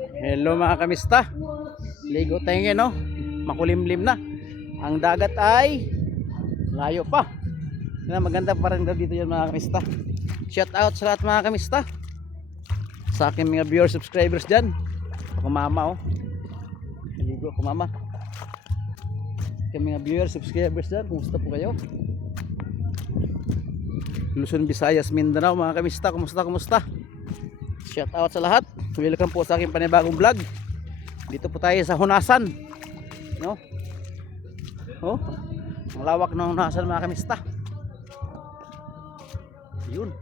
Hello mga kamista. Ligo tayo ngayon, no? Makulimlim na. Ang dagat ay layo pa. Maganda pa rin daw dito yan mga kamista. Shout out sa lahat mga kamista. Sa aking mga viewers, subscribers dyan. Ako mama, oh. Ligo ako mama. Sa mga viewers, subscribers dyan. Kumusta po kayo? Luzon, Visayas, Mindanao mga kamista. Kumusta? Shout out sa lahat. Welcome po sa aking panibagong vlog. Dito po tayo sa Hunasan, no? Oh, ang lawak ng Hunasan mga kamista. Yun.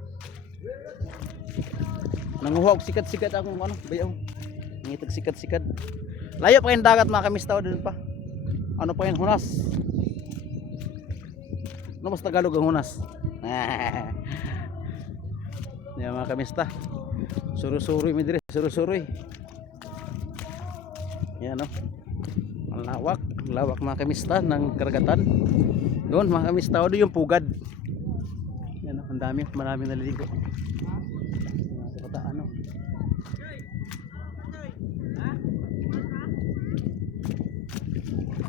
Nanguhawag sikat-sikat akong ano, bayaw. Nangitag sikat-sikat. Layo pa yung dagat mga kamista, doon pa. Ano pa yung Hunas? Ano mas Tagalog ang Hunas? Yan mga kamista. Surusuroy mi dire, surusuroy. Yan, no. Ang lawak mga kamista ng karagatan. Doon mga kamista, doon yung pugad. Yan, no. Ang dami, maraming naliligo. Mga kabataan, no.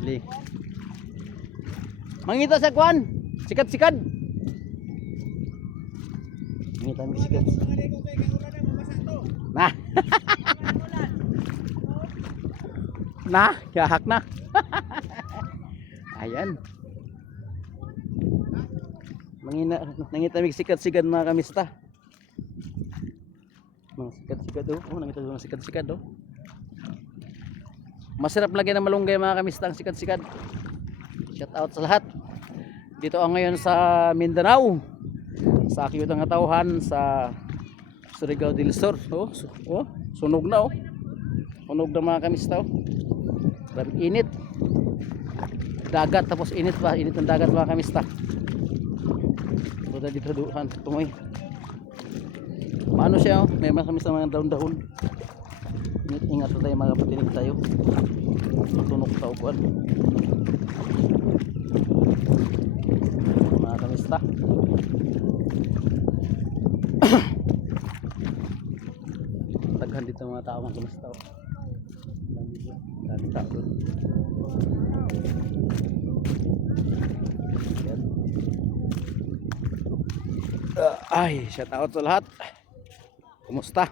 Li. Mangita sa kwan. Sikat-sikat. Mangita mi sikat. Nah. Nah, yahak na. Ayan. Nangitamig sikat-sikat mga kamista. Mga sikat-sikat do. Oh, nangita mga sikat-sikat do. Masarap lagi ng malunggay mga kamista ang sikat-sikat. Shout out sa lahat. Dito ang ngayon sa Mindanao. Sa Akiyot ng Atauhan sa Surigao del Sur. Oh, sunog na, oh. Sunog na mga kamista, oh. Init. Dagat tapos init pa. Init ng dagat mga kamista. Dito duhan tumoy. Paano siya, oh? May mga kamista mga daon-daon. Ingat tayo mga kapatinig tayo. Tunog sa upuan. Mga kamista. Taghan dito mga tao mga kamista. Dami tao doon. Ay, shout out sa lahat. Kumusta?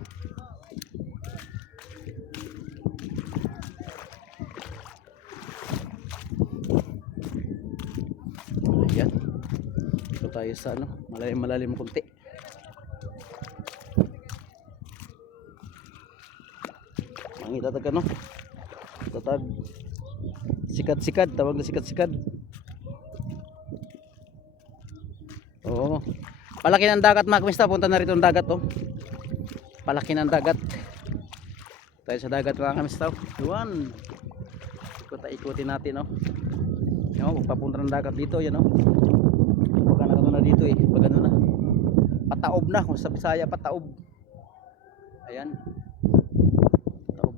Ayan. Ito tayo sa ano, malalim konti. Itatag ano, itatag sikat-sikat, tawag na sikat-sikat. Oo, palaki ng dagat mga kamista. Punta na rito ang dagat, oh. Palaki ng dagat. Tayo sa dagat mga kamista. Yuan, ikutin natin, oh. Yan, papunta ng dagat dito, yan, oh. Pag ano na dito, eh, pag ano na pataob na, kung sa Bisaya pataob. Ayan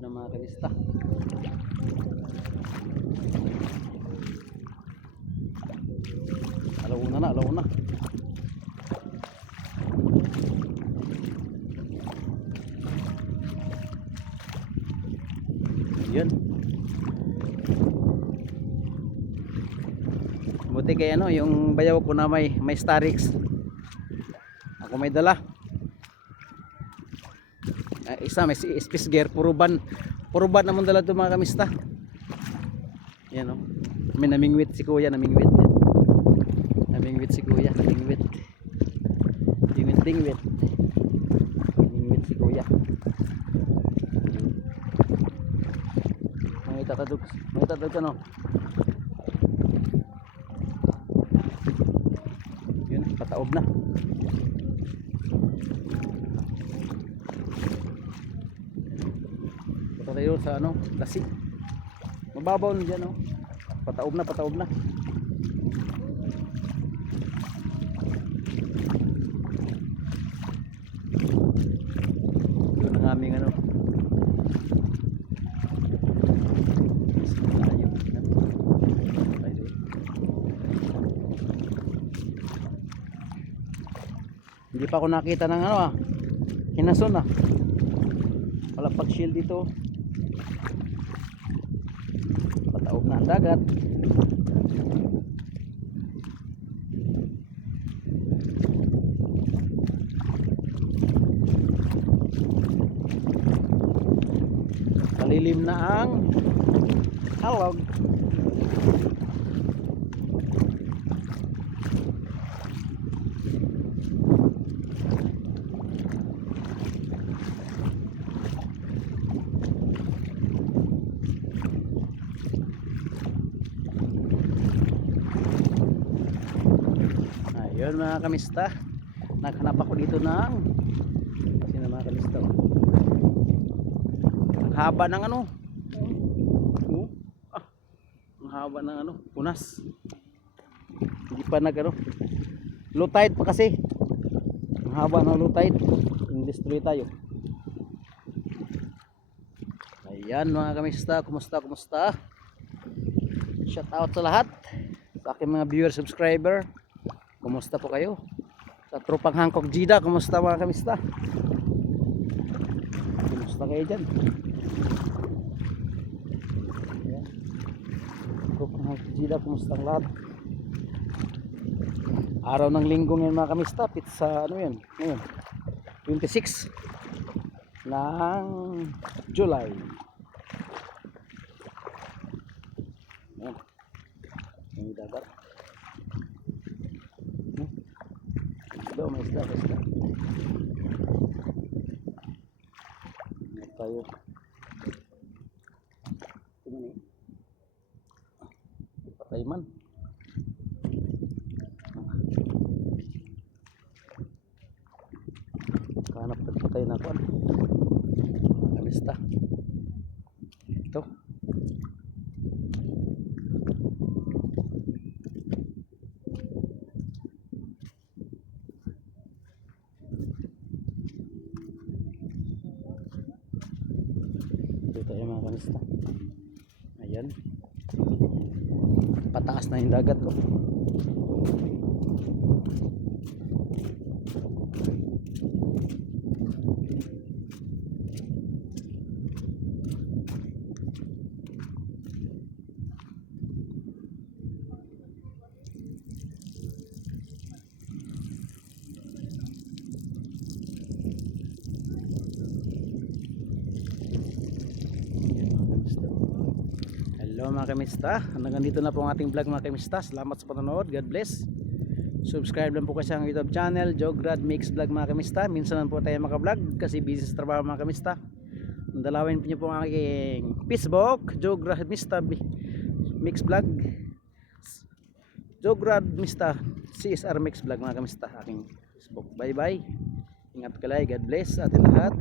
na mga kamista. Alauna na. Yan. Buti kay ano, yung bayaw ko na may Starix. Ako may dala. Isa may space gear, puro ban naman dala ito mga kamista. Yan, oh. May namingwit si kuya, namingwit si kuya, namingwit si kuya. May tatadog ka, no. Yun, pataob na. Tayo sa ano, Lasig. Mababaw na dyan, oh. Pataob na. Yun ang aming ano. Hindi pa ako nakita ng ano, hinason, wala pag shield dito. Pataob na ang dagat. Malilim na ang alog. Ayun mga kamista, naghanap ako dito ng sino mga kamista, ang haba ng ano, ang haba ng ano, punas. Hindi pa nag ano, low tide pa kasi, ang haba ng low tide, destroy tayo. Ayan mga kamista, kumusta? Shout out sa lahat, sa aking mga viewer, subscriber. Kumusta po kayo? Sa tropang Hancock Gida, kumusta mga kamista? Kumusta kayo dyan? Ayan. Tropang Hancock Gida, kumusta ang lahat? Araw ng linggo ngayon mga kamista, pizza ano yan? Ngayon, 26 ng July. Ayan. Yung dagat. May isda. Ingat tayo. Tingnan eh. Patay man. Kanap patay na ako. Alista. Ito. Tayo mga kamista. Ayan, pataas na yung dagat oh. Hello mga kamista, hanggang dito na po ang ating vlog mga kamista. Salamat sa panonood, God bless. Subscribe lang po kasi ang YouTube channel Jograd Mix Vlog mga kamista. Minsan lang po tayo maka-vlog kasi busy sa trabaho mga kamista. Dalawin niyo po ang aking Facebook Jograd Mix Vlog, Jograd Mista CSR Mix Vlog mga kamista, aking Facebook. Bye bye, ingat kalay, God bless sa ating lahat.